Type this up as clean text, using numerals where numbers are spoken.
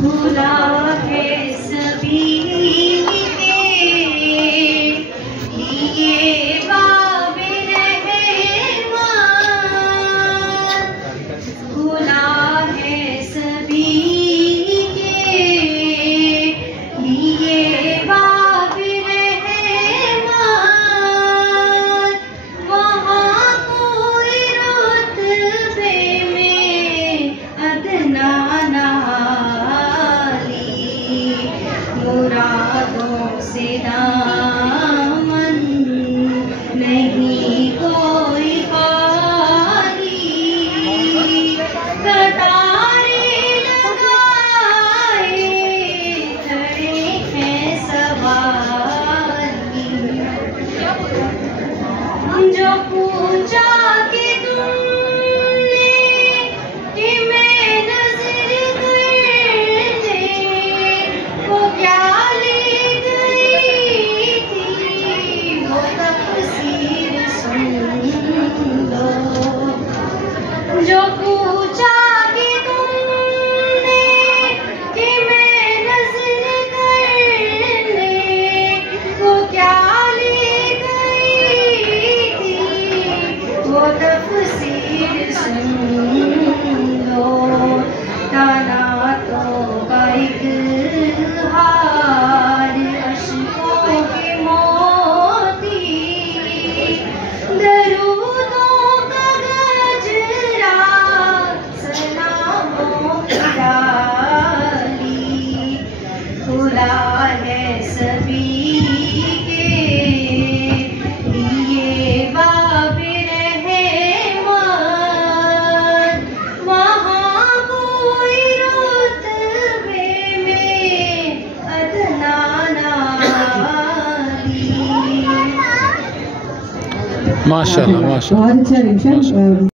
भूला है सभी के लिए भूला है सभी के लिए बाबिल रहमान। वहाँ कोई रुतबे में अदना नाली, मुरादों से दामन नहीं कोई कतारे लगाए खड़े हैं सवारी। जो पूछा कि तुमने कि मैं नजर करने को क्या ले गई थी, वो तफसीर सुन लो। जो पूछा कि तुमने कि मैं नजर करने वो क्या ले गई थी, वो तफसीर सुन लो। ताना तो का एक हार अश्कों के मोती, दरूदों का गजरा सलामों की डाली। खुला है सभी के लिए बाबिल रहमान। वहाँ कोई रुतबे में अदना नाली। माशाल्लाह माशाल्लाह। बहुत अच्छा रिक्शा।